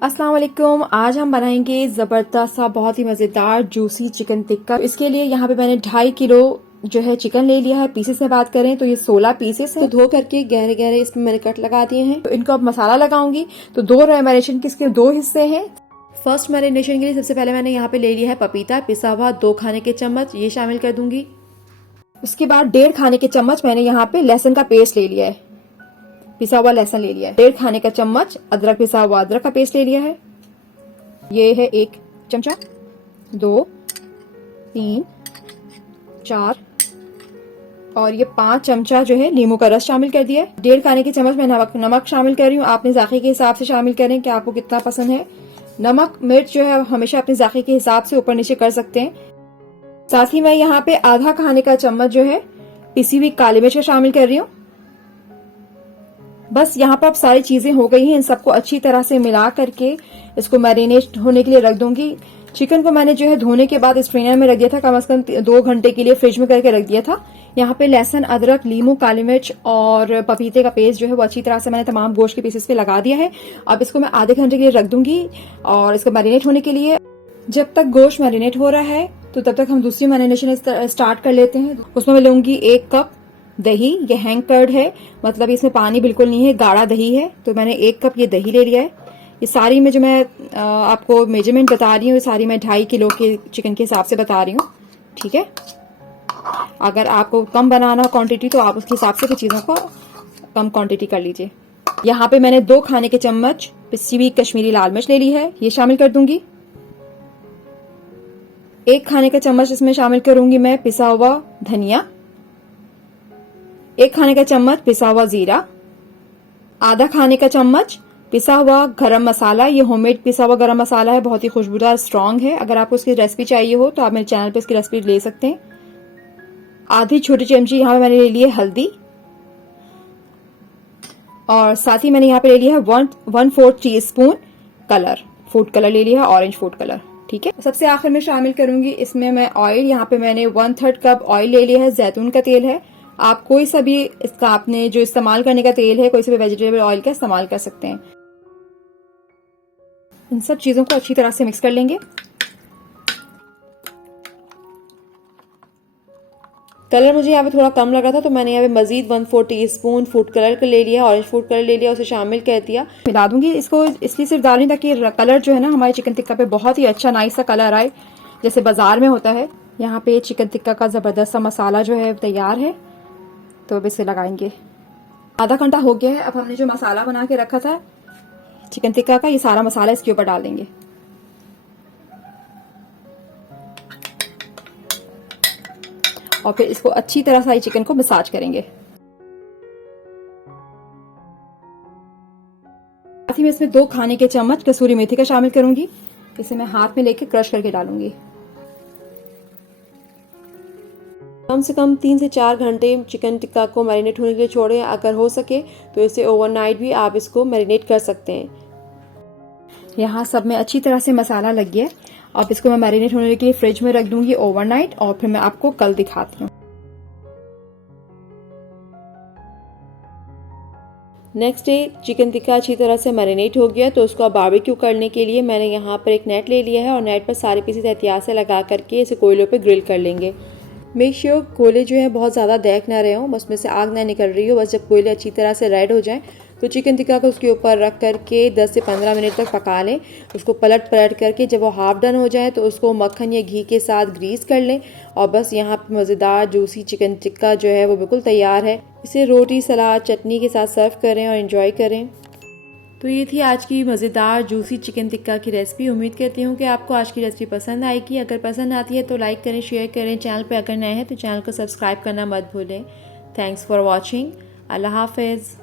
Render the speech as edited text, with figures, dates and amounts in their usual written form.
अस्सलाम वालेकुम। आज हम बनाएंगे ज़बरदस्त सा बहुत ही मज़ेदार जूसी चिकन टिक्का। इसके लिए यहाँ पे मैंने 2.5 किलो जो है चिकन ले लिया है। पीसेस में बात करें तो ये 16 पीसेस है। तो धो करके गहरे गहरे इसमें मैंने कट लगा दिए हैं। तो इनको अब मसाला लगाऊंगी। तो दो मैरिनेशन के इसके 2 हिस्से हैं। फर्स्ट मैरिनेशन के लिए सबसे पहले मैंने यहाँ पे ले लिया है पपीता पिसा हुआ 2 खाने के चम्मच, ये शामिल कर दूंगी। उसके बाद 1.5 खाने के चम्मच मैंने यहाँ पे लहसुन का पेस्ट ले लिया है, पिसा हुआ लहसुन ले लिया है। 1.5 खाने का चम्मच अदरक पिसा हुआ अदरक का पेस्ट ले लिया है। ये है 1 चमचा, 2, 3, 4 और ये 5 चमचा जो है नींबू का रस शामिल कर दिया है। 1.5 खाने के चम्मच मैं नमक शामिल कर रही हूँ। आपने जायके के हिसाब से शामिल करें कि आपको कितना पसंद है। नमक मिर्च जो है हमेशा अपने जायके के हिसाब से ऊपर नीचे कर सकते हैं। साथ ही मैं यहाँ पे आधा खाने का चम्मच जो है पिसी हुई काली मिर्च शामिल कर रही हूँ। बस यहाँ पर अब सारी चीजें हो गई हैं। इन सबको अच्छी तरह से मिला करके इसको मैरिनेट होने के लिए रख दूंगी। चिकन को मैंने जो है धोने के बाद स्ट्रेनर में रख दिया था, कम से कम 2 घंटे के लिए फ्रिज में करके रख दिया था। यहाँ पे लहसुन अदरक नींबू काली मिर्च और पपीते का पेस्ट जो है वो अच्छी तरह से मैंने तमाम गोश्त के पीसेस पे लगा दिया है। अब इसको मैं आधे घंटे के लिए रख दूंगी और इसको मैरिनेट होने के लिए। जब तक गोश्त मैरिनेट हो रहा है तो तब तक हम दूसरी मैरिनेशन स्टार्ट कर लेते हैं। उसमें मैं लूंगी 1 कप दही। ये हैंग कर्ड है, मतलब इसमें पानी बिल्कुल नहीं है, गाढ़ा दही है। तो मैंने 1 कप ये दही ले लिया है। ये सारी में जो मैं आपको मेजरमेंट बता रही हूँ, ये सारी मैं 2.5 किलो के चिकन के हिसाब से बता रही हूँ, ठीक है। अगर आपको कम बनाना क्वांटिटी तो आप उसके हिसाब से कुछ चीजों को कम क्वांटिटी कर लीजिए। यहाँ पे मैंने 2 खाने के चम्मच पिसी हुई कश्मीरी लाल मिर्च ले ली है, ये शामिल कर दूंगी। 1 खाने का चम्मच इसमें शामिल करूंगी मैं पिसा हुआ धनिया। 1 खाने का चम्मच पिसा हुआ जीरा। आधा खाने का चम्मच पिसा हुआ गरम मसाला। ये होममेड पिसा हुआ गरम मसाला है, बहुत ही खुशबूदार स्ट्रांग है। अगर आपको इसकी रेसिपी चाहिए हो तो आप मेरे चैनल पे इसकी रेसिपी ले सकते हैं। आधी छोटी चमची यहाँ पे मैंने ले ली है हल्दी और साथ ही मैंने यहाँ पे ले लिया है 1/4 टीस्पून कलर, फूड कलर ले लिया है, ऑरेंज फूड कलर, ठीक है। सबसे आखिर में शामिल करूंगी इसमें मैं ऑयल। यहाँ पे मैंने 1/3 कप ऑयल ले लिया है, जैतून का तेल है। आप कोई सा भी इसका आपने जो इस्तेमाल करने का तेल है, कोई सा भी वेजिटेबल ऑयल का इस्तेमाल कर सकते हैं। इन सब चीजों को अच्छी तरह से मिक्स कर लेंगे। कलर मुझे यहाँ पे थोड़ा कम लगा था तो मैंने यहाँ पे मजीद 1/4 टीस्पून फूड कलर का ले लिया, ऑरेंज फूड कलर ले लिया, उसे शामिल कर दिया। मिला दूंगी इसको, इसलिए सिर्फ डालूंगी ताकि कलर जो है ना हमारे चिकन टिक्का पे बहुत ही अच्छा नाइस सा कलर आए, जैसे बाजार में होता है। यहाँ पे चिकन टिक्का का जबरदस्त सा मसाला जो है तैयार है, तो अब इसे लगाएंगे। आधा घंटा हो गया है। अब हमने जो मसाला बना के रखा था चिकन टिक्का का, ये सारा मसाला इसके ऊपर डाल देंगे और फिर इसको अच्छी तरह से चिकन को मसाज करेंगे। साथ ही मैं इसमें 2 खाने के चम्मच कसूरी मेथी का शामिल करूंगी। इसे मैं हाथ में लेके क्रश करके डालूंगी। कम से कम 3 से 4 घंटे चिकन टिक्का को मैरिनेट होने के लिए छोड़ें। अगर हो सके तो इसे ओवरनाइट भी आप इसको मैरिनेट कर सकते हैं। यहाँ सब में अच्छी तरह से मसाला लग गया। अब इसको मैं मैरिनेट होने के लिए फ्रिज में रख दूंगी ओवरनाइट और फिर मैं आपको कल दिखाती हूँ। नेक्स्ट डे चिकन टिक्का अच्छी तरह से मैरिनेट हो गया तो उसको अब बारबेक्यू करने के लिए मैंने यहाँ पर एक नेट ले लिया है और नेट पर सारे पीसेस एहतियात से लगा करके इसे कोयलों पे ग्रिल कर लेंगे। मेक श्योर कोयले जो है बहुत ज़्यादा देख ना रहे हों, बस में से आग ना निकल रही हो। बस जब कोयले अच्छी तरह से रेड हो जाएं तो चिकन टिक्का को उसके ऊपर रख करके 10 से 15 मिनट तक पका लें। उसको पलट करके जब वो हाफ डन हो जाए तो उसको मक्खन या घी के साथ ग्रीस कर लें और बस यहाँ पर मज़ेदार जूसी चिकन टिक्का जो है वो बिल्कुल तैयार है। इसे रोटी सलाद चटनी के साथ सर्व करें और एंजॉय करें। तो ये थी आज की मज़ेदार जूसी चिकन टिक्का की रेसिपी। उम्मीद करती हूँ कि आपको आज की रेसिपी पसंद आएगी। अगर पसंद आती है तो लाइक करें, शेयर करें। चैनल पे अगर नए हैं तो चैनल को सब्सक्राइब करना मत भूलें। Thanks for watching. अल्लाह हाफिज़।